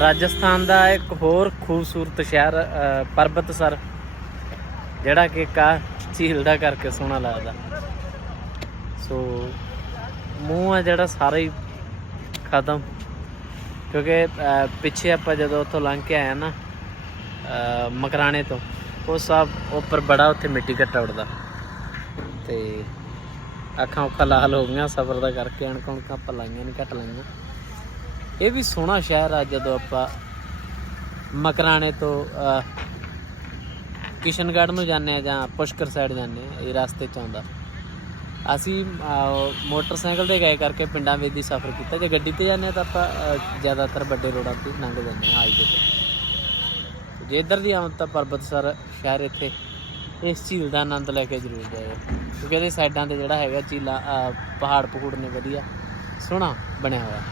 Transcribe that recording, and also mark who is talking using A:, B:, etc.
A: ਰਾਜਸਥਾਨ ਦਾ ਇੱਕ ਹੋਰ ਖੂਬਸੂਰਤ ਸ਼ਹਿਰ ਅ, ਪਰਬਤਸਰ ਜਿਹੜਾ ਕਿ ਕਾ ਝੀਲ ਦਾ ਕਰਕੇ ਸੋਹਣਾ ਲੱਗਦਾ। ਸੋ ਮੂੰਹ ਆ ਜਿਹੜਾ ਸਾਰਾ ਹੀ ਖਤਮ। ਕਿਉਂਕਿ ਪਿੱਛੇ ਆਪਾਂ ਜਦੋਂ ਉੱਥੋਂ ਲੰਘ ਕੇ ਆਇਆ ਨਾ ਮਕਰਾਣੇ ਤੋਂ ਉਹ ਸਭ ਉੱਪਰ ਬੜਾ ਉੱਥੇ ਮਿੱਟੀ ਘੱਟਾ ਉੱਡਦਾ। ਤੇ ਅੱਖਾਂ ਉੱਖਾਂ ਲਾਲ ਹੋ ਗਈਆਂ ਸਫ਼ਰ ਦਾ ਕਰਕੇ ਅਣਕਾਂ ਆਪਾਂ ਲਾਈਆਂ ਨਹੀਂ ਘੱਟ ਲਾਈਆਂ। ਇਹ ਵੀ ਸੋਹਣਾ ਸ਼ਹਿਰ ਆ ਜਦੋਂ ਆਪਾਂ ਮਕਰਾਣੇ ਤੋਂ ਕਿਸ਼ਨਗੜ੍ਹ ਨੂੰ ਜਾਂਦੇ ਆ ਜਾਂ ਪੁਸ਼ਕਰ ਸਾਈਡ ਜਾਂਦੇ ਆ ਇਹ ਰਸਤੇ ਚ ਆਉਂਦਾ। ਅਸੀਂ ਮੋਟਰਸਾਈਕਲ ਤੇ ਗਏ ਕਰਕੇ ਪਿੰਡਾਂ ਵਿੱਚ ਦੀ ਸਫ਼ਰ ਕੀਤਾ। ਜੇ ਗੱਡੀ ਤੇ ਜਾਂਦੇ ਆ ਤਾਂ ਆਪਾਂ ਜ਼ਿਆਦਾਤਰ ਵੱਡੇ ਰੋਡਾਂ ਤੇ ਲੰਘ ਜਾਂਦੇ ਆ ਹਾਈਵੇ ਤੇ। ਜੇ ਇੱਧਰ ਦੀ ਆਮਦ ਤਾਂ ਪਰਬਤਸਰ ਸ਼ਹਿਰ ਇੱਥੇ ਇਸ ਝੀਲ ਦਾ ਆਨੰਦ ਲੈ ਕੇ ਜ਼ਰੂਰ ਜਾਇਓ। ਕਿਉਂਕਿ ਇਹਦੇ ਸਾਈਡਾਂ ਤੇ ਜਿਹੜਾ ਹੈਗਾ ਝੀਲਾਂ ਅ, ਪਹਾੜ ਪਹੂੜ ਨੇ ਵਧੀਆ ਸੋਹਣਾ ਬਣਿਆ ਹੋਇਆ।